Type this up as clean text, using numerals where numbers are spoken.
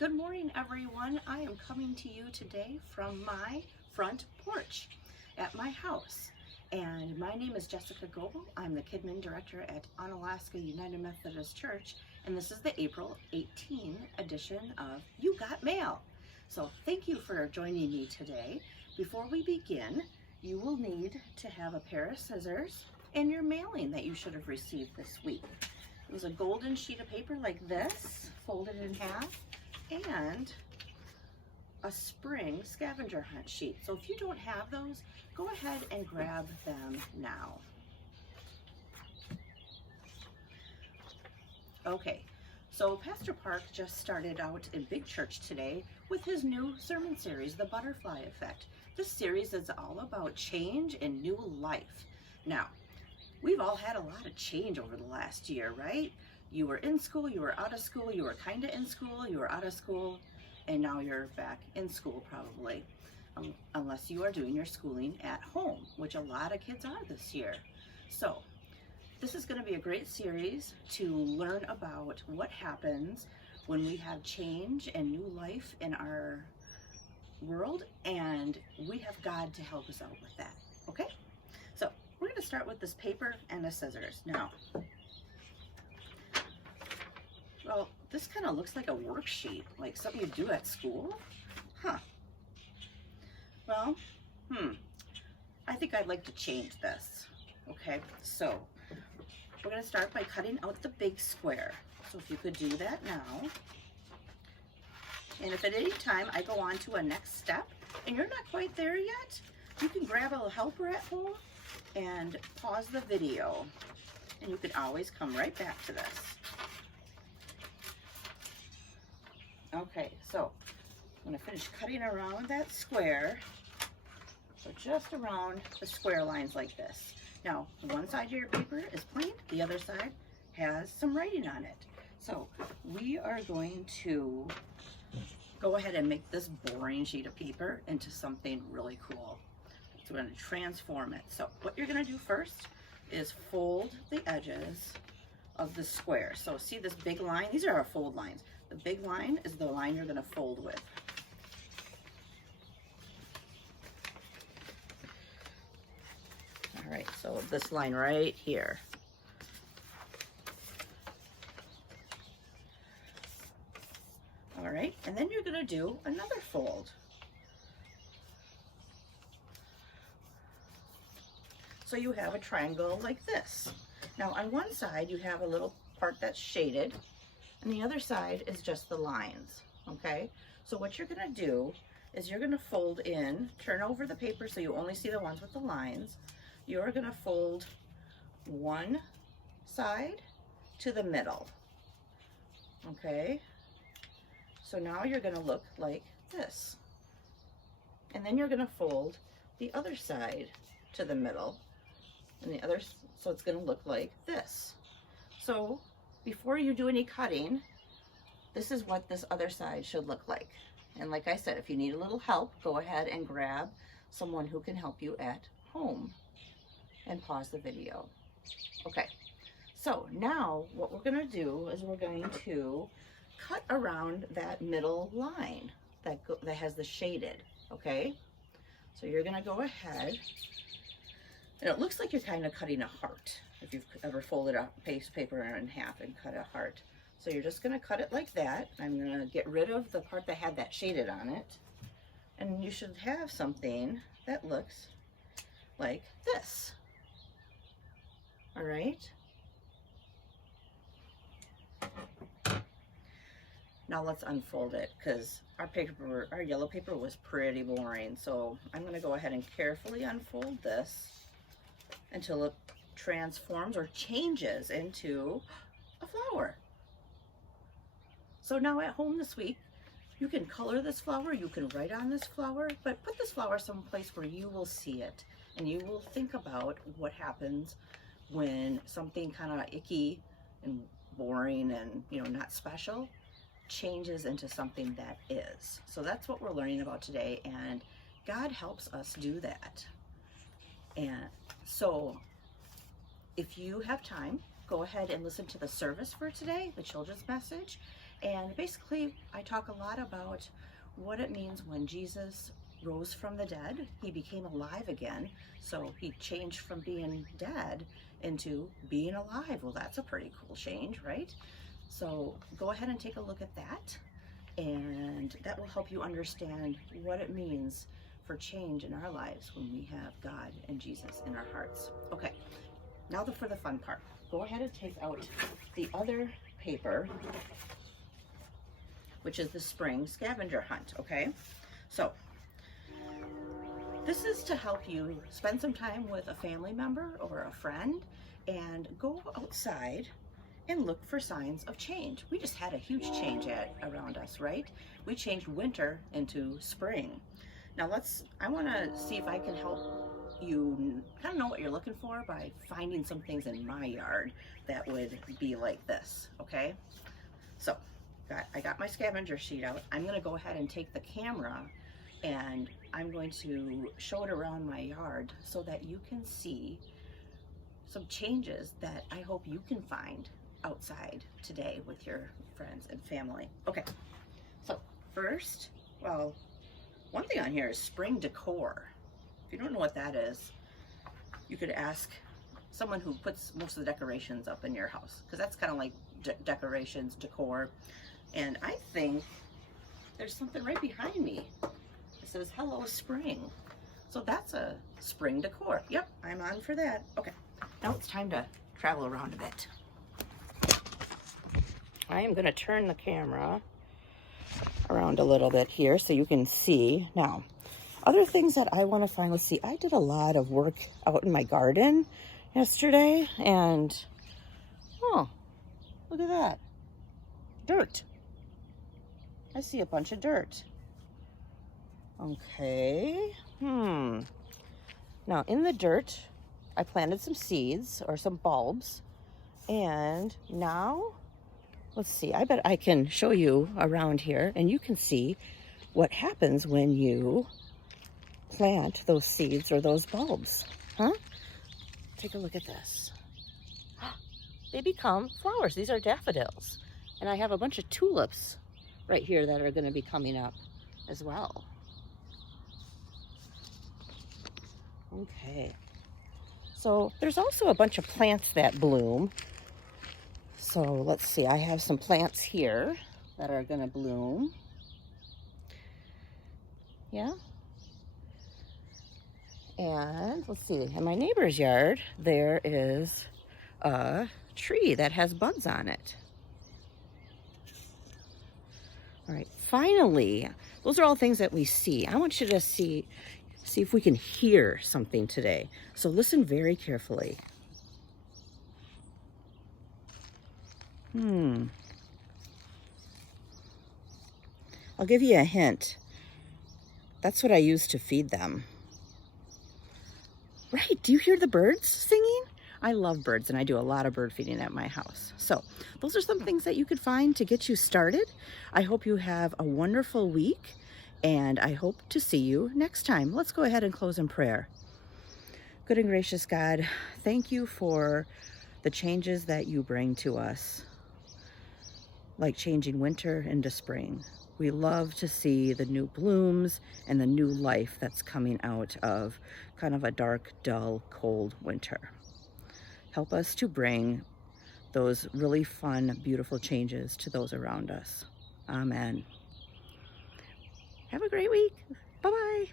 Good morning, everyone. I am coming to you today from my front porch at my house. And my name is Jessica Goebel. I'm the Kidmin Director at Onalaska United Methodist Church. And this is the April 18 edition of You Got Mail. So thank you for joining me today. Before we begin, you will need to have a pair of scissors and your mailing that you should have received this week. It was a golden sheet of paper like this, folded in half, and a spring scavenger hunt sheet. So if you don't have those, go ahead and grab them now. Okay, so Pastor Park just started out in Big Church today with his new sermon series, The Butterfly Effect. This series is all about change and new life. Now, we've all had a lot of change over the last year, right? You were in school, you were out of school, you were kind of in school, you were out of school, and now you're back in school probably, unless you are doing your schooling at home, which a lot of kids are this year. So this is going to be a great series to learn about what happens when we have change and new life in our world, and we have God to help us out with that, okay? So we're going to start with this paper and the scissors. Now, well, this kind of looks like a worksheet, like something you do at school. Huh. Well, I think I'd like to change this. Okay, so we're going to start by cutting out the big square. So if you could do that now. And if at any time I go on to a next step and you're not quite there yet, you can grab a helper at home and pause the video. And you can always come right back to this. Okay, so I'm going to finish cutting around that square. So just around the square lines like this. Now, one side of your paper is plain, the other side has some writing on it. So we are going to go ahead and make this boring sheet of paper into something really cool. So we're going to transform it. So what you're going to do first is fold the edges of the square. So see this big line? These are our fold lines. The big line is the line you're going to fold with. All right, so this line right here. All right, and then you're going to do another fold. So you have a triangle like this. Now on one side you have a little part that's shaded, and the other side is just the lines, okay? So what you're gonna do is you're gonna fold in, turn over the paper so you only see the ones with the lines. You're gonna fold one side to the middle, okay? So now you're gonna look like this. And then you're gonna fold the other side to the middle, and the other, so it's gonna look like this. So before you do any cutting, this is what this other side should look like. And like I said, if you need a little help, go ahead and grab someone who can help you at home and pause the video. Okay, so now what we're gonna do is we're going to cut around that middle line that has the shaded, okay? So you're gonna go ahead, and it looks like you're kind of cutting a heart, if you've ever folded a paper in half and cut a heart. So you're just going to cut it like that. I'm going to get rid of the part that had that shaded on it. And you should have something that looks like this. All right? Now let's unfold it, because our yellow paper was pretty boring. So I'm going to go ahead and carefully unfold this until it transforms or changes into a flower. So now at home this week, you can color this flower, you can write on this flower, but put this flower someplace where you will see it and you will think about what happens when something kind of icky and boring and, you know, not special changes into something that is. So that's what we're learning about today, and God helps us do that. And so if you have time, go ahead and listen to the service for today, the children's message, And basically, I talk a lot about what it means when Jesus rose from the dead. He became alive again. So he changed from being dead into being alive. Well, that's a pretty cool change, right? So go ahead and take a look at that, and that will help you understand what it means for change in our lives when we have God and Jesus in our hearts. Okay, now for the fun part. Go ahead and take out the other paper, which is the spring scavenger hunt, okay? So this is to help you spend some time with a family member or a friend and go outside and look for signs of change. We just had a huge change around us, right? We changed winter into spring. Now I wanna see if I can help you kind of know what you're looking for by finding some things in my yard that would be like this, okay? So I got my scavenger sheet out. I'm gonna go ahead and take the camera and I'm going to show it around my yard so that you can see some changes that I hope you can find outside today with your friends and family. Okay, so first, well, one thing on here is spring decor. If you don't know what that is, you could ask someone who puts most of the decorations up in your house, because that's kind of like decorations, decor. And I think there's something right behind me. It says, hello, spring. So that's a spring decor. Yep, I'm on for that. Okay, now it's time to travel around a bit. I am gonna turn the camera around a little bit here so you can see. Now, other things that I wanna find, let's see, I did a lot of work out in my garden yesterday, and, oh, look at that, dirt. I see a bunch of dirt. Okay, Now, in the dirt, I planted some seeds or some bulbs, and now, let's see, I bet I can show you around here, and you can see what happens when you plant those seeds or those bulbs, huh? Take a look at this. They become flowers. These are daffodils. And I have a bunch of tulips right here that are gonna be coming up as well. Okay. So there's also a bunch of plants that bloom. So let's see, I have some plants here that are gonna bloom. Yeah. And let's see, in my neighbor's yard, there is a tree that has buds on it. All right, finally, those are all things that we see. I want you to see if we can hear something today. So listen very carefully. I'll give you a hint. That's what I use to feed them. Right, do you hear the birds singing? I love birds and I do a lot of bird feeding at my house. So those are some things that you could find to get you started. I hope you have a wonderful week and I hope to see you next time. Let's go ahead and close in prayer. Good and gracious God, thank you for the changes that you bring to us, like changing winter into spring. We love to see the new blooms and the new life that's coming out of kind of a dark, dull, cold winter. Help us to bring those really fun, beautiful changes to those around us. Amen. Have a great week. Bye-bye.